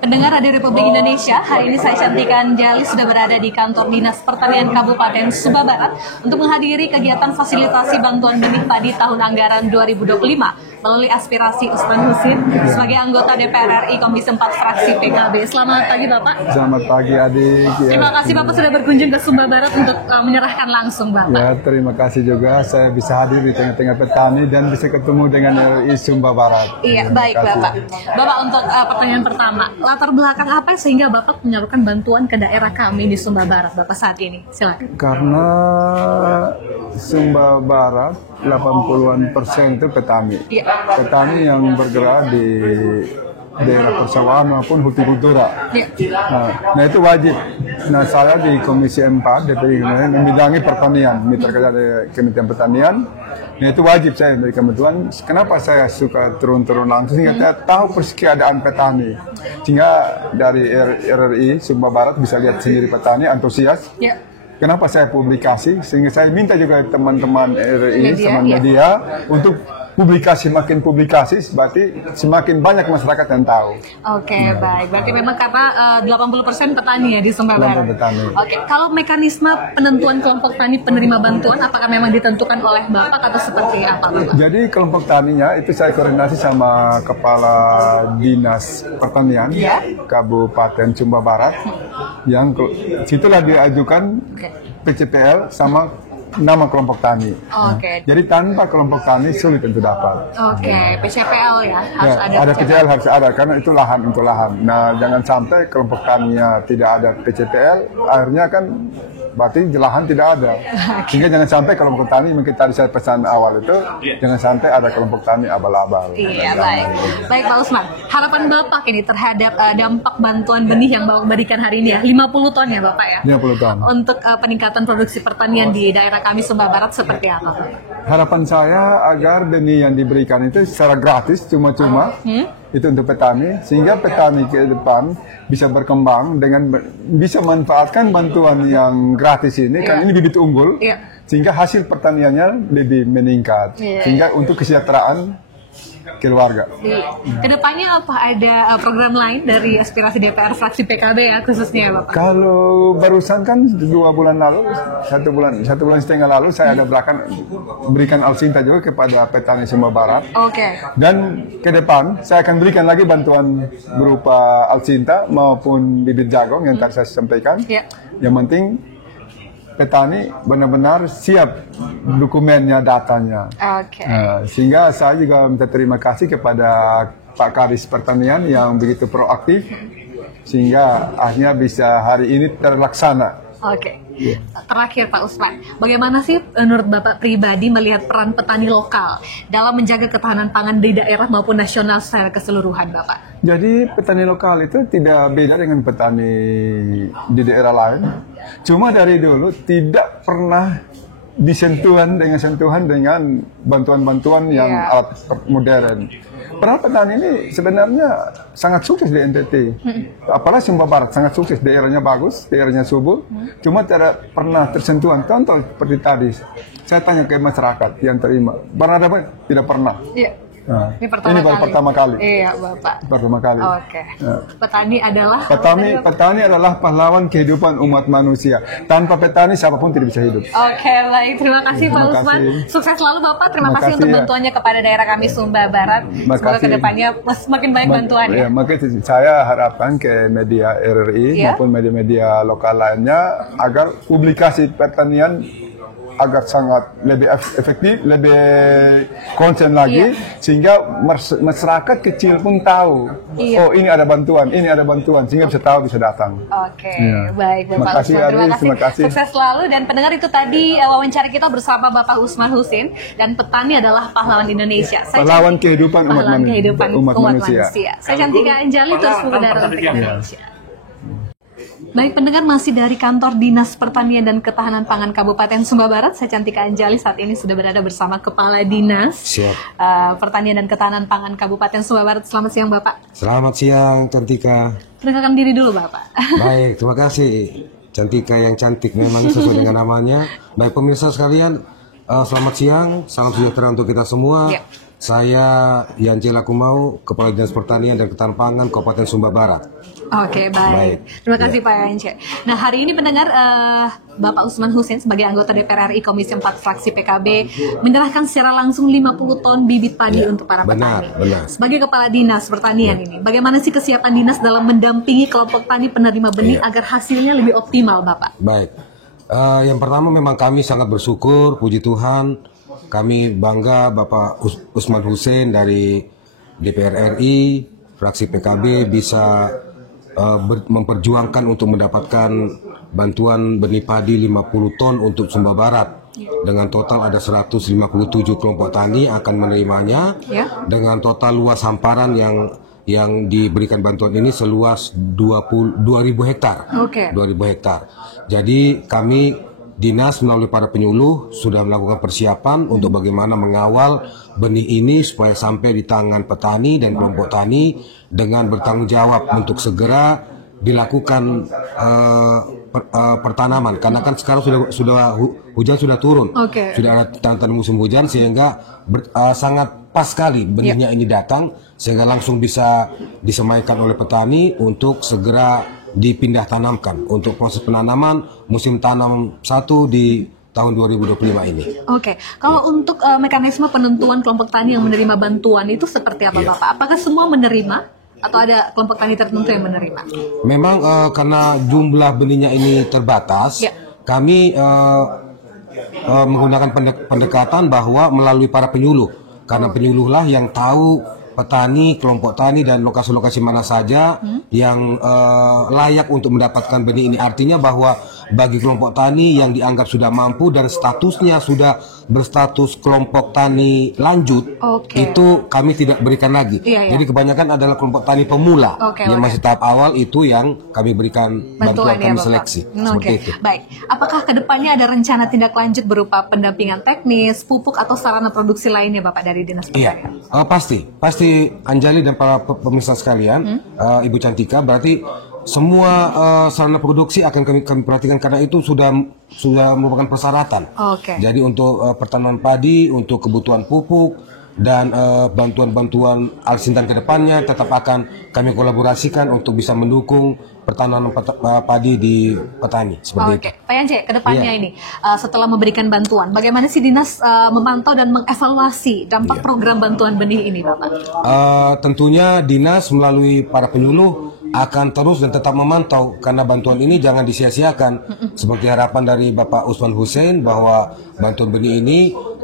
Pendengar Radio Republik Indonesia, hari ini saya Cantika Anjali sudah berada di kantor Dinas Pertanian Kabupaten Sumba Barat untuk menghadiri kegiatan fasilitasi bantuan benih padi tahun anggaran 2025 melalui aspirasi Usman Husin sebagai anggota DPR RI Komisi 4 fraksi PKB. Selamat pagi Bapak. Selamat pagi adik. Terima kasih Bapak sudah berkunjung ke Sumba Barat untuk menyerahkan langsung Bapak. Ya, terima kasih juga saya bisa hadir di tengah-tengah petani dan bisa ketemu dengan RI Sumba Barat. Iya, baik Bapak. Bapak, untuk pertanyaan pertama, latar belakang apa sehingga Bapak menyalurkan bantuan ke daerah kami di Sumba Barat Bapak saat ini? Silakan. Karena Sumba Barat 80% itu petani. Iya. Petani yang bergerak di daerah persawahan maupun hortikultura. Nah itu wajib. Nah saya di Komisi 4 DPR membidangi pertanian, mitra kerja dari Kementerian Pertanian. Nah itu wajib saya dari kementerian. Kenapa saya suka turun-turun langsung sehingga saya tahu persis keadaan petani. Sehingga dari RRI Sumba Barat bisa lihat sendiri petani antusias. Ya. Kenapa saya publikasi? Sehingga saya minta juga teman-teman RRI sama media untuk makin publikasi, berarti semakin banyak masyarakat yang tahu. Oke, baik. Berarti memang karena 80% petani ya di Sumba Barat. Oke, kalau mekanisme penentuan kelompok tani penerima bantuan, apakah memang ditentukan oleh Bapak atau seperti apa, Bapak? Jadi kelompok taninya itu saya koordinasi sama Kepala Dinas Pertanian Kabupaten Sumba Barat, yang situlah diajukan PCPL sama nama kelompok tani. Jadi tanpa kelompok tani sulit untuk dapat. PCPL ya harus ada PCPL harus ada karena itu lahan untuk lahan. Nah jangan sampai kelompok taninya tidak ada PCPL, akhirnya kan berarti lahan tidak ada. Sehingga jangan sampai kelompok tani, mungkin tadi saya pesan awal itu jangan sampai ada kelompok tani abal-abal. Iya, baik Pak Usman. Harapan Bapak ini terhadap dampak bantuan benih yang Bapak berikan hari ini ya, 50 ton ya Bapak ya? 50 ton. Untuk peningkatan produksi pertanian di daerah kami Sumba Barat seperti apa Pak? Harapan saya agar benih yang diberikan itu secara gratis, cuma-cuma, itu untuk petani, sehingga petani ke depan bisa berkembang dengan bisa manfaatkan bantuan yang gratis ini, kan ini bibit unggul, sehingga hasil pertaniannya lebih meningkat, sehingga untuk kesejahteraan keluarga. Kedepannya apa ada program lain dari aspirasi DPR fraksi PKB ya khususnya Bapak? Kalau barusan kan 2 bulan lalu, satu bulan setengah lalu saya ada berikan Alsinta juga kepada petani Sumba Barat. Dan ke depan saya akan berikan lagi bantuan berupa Alsinta maupun bibit jagung yang tadi saya sampaikan. Yang penting petani benar-benar siap dokumennya, datanya. Sehingga saya juga minta terima kasih kepada Pak Kadis Pertanian yang begitu proaktif sehingga akhirnya bisa hari ini terlaksana. Terakhir Pak Usman, bagaimana sih menurut Bapak pribadi melihat peran petani lokal dalam menjaga ketahanan pangan di daerah maupun nasional secara keseluruhan Bapak? Jadi petani lokal itu tidak beda dengan petani di daerah lain. Cuma dari dulu tidak pernah disentuhan dengan bantuan-bantuan yang alat modern. Padahal petani ini sebenarnya sangat sukses di NTT. Apalagi Sumba Barat sangat sukses, daerahnya bagus, daerahnya subur. Cuma tidak pernah tersentuhan. Contoh seperti tadi, saya tanya ke masyarakat yang terima, pernah dapat? Tidak pernah. Ini baru pertama kali. Iya, Bapak. Pertama kali. Petani adalah petani adalah pahlawan kehidupan umat manusia. Tanpa petani siapapun tidak bisa hidup. Baik. Terima kasih Pak Usman. Sukses selalu Bapak. Terima kasih untuk bantuannya kepada daerah kami Sumba Barat. Semoga kedepannya semakin banyak bantuan. Makanya saya harapkan ke media RRI maupun media-media lokal lainnya agar publikasi pertanian agar sangat lebih efektif, lebih konsen lagi, sehingga masyarakat kecil pun tahu, oh ini ada bantuan, sehingga bisa tahu, bisa datang. Baik Bapak Usman, terima kasih. Sukses selalu, dan pendengar itu tadi wawancara kita bersama Bapak Usman Husin, dan petani adalah pahlawan Indonesia. Pahlawan kehidupan umat manusia. Saya Cantika Anjali, terus Udara untuk Indonesia. Baik pendengar, masih dari kantor Dinas Pertanian dan Ketahanan Pangan Kabupaten Sumba Barat, saya Cantika Anjali saat ini sudah berada bersama Kepala Dinas Pertanian dan Ketahanan Pangan Kabupaten Sumba Barat. Selamat siang Bapak. Selamat siang Cantika. Perkenalkan diri dulu Bapak. Baik, terima kasih. Cantika yang cantik memang sesuai dengan namanya. Baik pemirsa sekalian, selamat siang, salam sejahtera untuk kita semua. Saya Yance Lakumau, Kepala Dinas Pertanian dan Ketahanan Pangan Kabupaten Sumba Barat. Oke, baik. Terima kasih Pak Yance. Nah, hari ini pendengar Bapak Usman Hussein sebagai anggota DPR RI Komisi 4 fraksi PKB menyerahkan secara langsung 50 ton bibit padi untuk para petani. Benar. Sebagai Kepala Dinas Pertanian ini, bagaimana sih kesiapan dinas dalam mendampingi kelompok tani penerima benih agar hasilnya lebih optimal, Bapak? Baik. Yang pertama memang kami sangat bersyukur, puji Tuhan, kami bangga Bapak Usman Hussein dari DPR RI, fraksi PKB bisa memperjuangkan untuk mendapatkan bantuan benih padi 50 ton untuk Sumba Barat. Dengan total ada 157 kelompok tani akan menerimanya, dengan total luas hamparan yang diberikan bantuan ini seluas 2.000 hektar. 2.000 hektar. Jadi kami Dinas melalui para penyuluh sudah melakukan persiapan untuk bagaimana mengawal benih ini supaya sampai di tangan petani dan kelompok tani dengan bertanggung jawab untuk segera dilakukan pertanaman, karena kan sekarang sudah hujan sudah turun, sudah ada tanda-tanda musim hujan sehingga sangat pas sekali benihnya ini datang sehingga langsung bisa disemaikan oleh petani untuk segera dipindah tanamkan untuk proses penanaman musim tanam 1 di tahun 2025 ini. Kalau untuk mekanisme penentuan kelompok tani yang menerima bantuan itu seperti apa, Bapak? Apakah semua menerima atau ada kelompok tani tertentu yang menerima? Memang karena jumlah benihnya ini terbatas, kami menggunakan pendekatan bahwa melalui para penyuluh, karena penyuluhlah yang tahu petani, kelompok tani dan lokasi-lokasi mana saja yang layak untuk mendapatkan benih ini. Artinya bahwa bagi kelompok tani yang dianggap sudah mampu dan statusnya sudah berstatus kelompok tani lanjut, itu kami tidak berikan lagi. Jadi kebanyakan adalah kelompok tani pemula yang masih tahap awal, itu yang kami berikan bantuan, kami seleksi. Seperti itu. Baik. Apakah kedepannya ada rencana tindak lanjut berupa pendampingan teknis, pupuk atau sarana produksi lainnya, Bapak, dari Dinas Pertanian? Pasti Anjali dan para pemirsa sekalian, Ibu Cantika, berarti semua sarana produksi akan kami perhatikan karena itu sudah merupakan persyaratan. Jadi untuk pertanaman padi, untuk kebutuhan pupuk dan bantuan-bantuan alsintan ke depannya tetap akan kami kolaborasikan untuk bisa mendukung pertanaman padi di petani seperti itu. Pak Yance, ke depannya ini setelah memberikan bantuan, bagaimana sih Dinas memantau dan mengevaluasi dampak program bantuan benih ini, Bapak? Tentunya Dinas melalui para penyuluh akan terus dan tetap memantau karena bantuan ini jangan disia-siakan. Seperti harapan dari Bapak Usman Hussein bahwa bantuan benih ini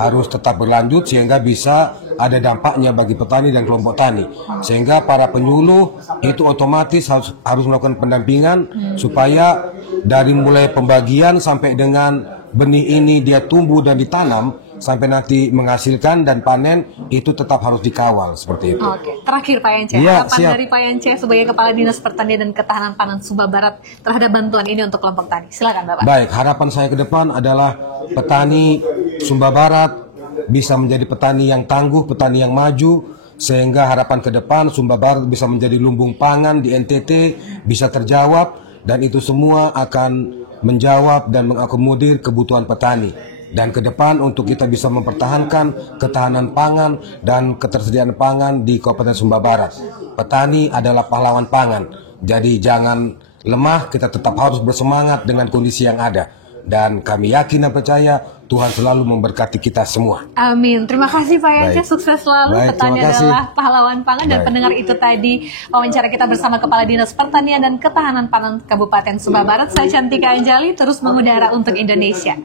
harus tetap berlanjut sehingga bisa ada dampaknya bagi petani dan kelompok tani. Sehingga para penyuluh itu otomatis harus melakukan pendampingan supaya dari mulai pembagian sampai dengan benih ini dia tumbuh dan ditanam sampai nanti menghasilkan dan panen itu tetap harus dikawal seperti itu. Terakhir Pak Yance, harapan dari Pak Yance sebagai Kepala Dinas Pertanian dan Ketahanan Pangan Sumba Barat terhadap bantuan ini untuk kelompok tani. Silakan, Bapak. Baik, harapan saya ke depan adalah petani Sumba Barat bisa menjadi petani yang tangguh, petani yang maju, sehingga harapan ke depan Sumba Barat bisa menjadi lumbung pangan di NTT, bisa terjawab, dan itu semua akan menjawab dan mengakomodir kebutuhan petani. Dan ke depan untuk kita bisa mempertahankan ketahanan pangan dan ketersediaan pangan di Kabupaten Sumba Barat. Petani adalah pahlawan pangan, jadi jangan lemah, kita tetap harus bersemangat dengan kondisi yang ada. Dan kami yakin dan percaya Tuhan selalu memberkati kita semua. Amin. Terima kasih Pak Yance, sukses selalu. Petani adalah pahlawan pangan. Dan pendengar itu tadi wawancara kita bersama Kepala Dinas Pertanian dan Ketahanan Pangan Kabupaten Sumba Barat. Saya Cantika Anjali, terus mengudara untuk Indonesia.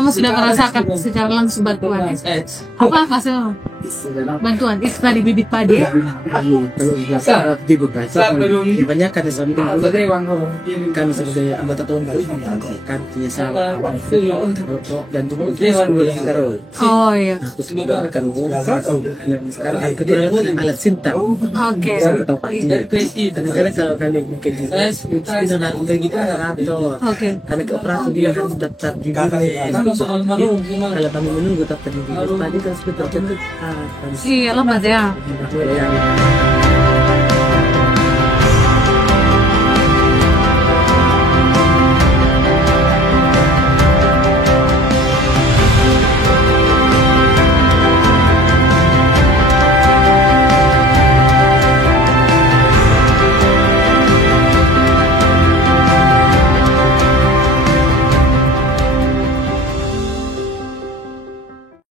Mama sudah merasakan secara langsung bantuan. Apa hasilnya? bantuan itu tadi bibit padi. Kalau biasa di beberapa banyak ada samping kami sebagai anggota tahun baru kan biasa dan tubuh terus. Oh iya. Terus kan sekarang kebetulan alat sinta. Oke. Kadang-kadang kalau kami mungkin bisa nanti kita atau karena ke operasi dia harus daftar di kalau kami menunggu daftar di tadi kan sebentar Iya, lemas ya. yang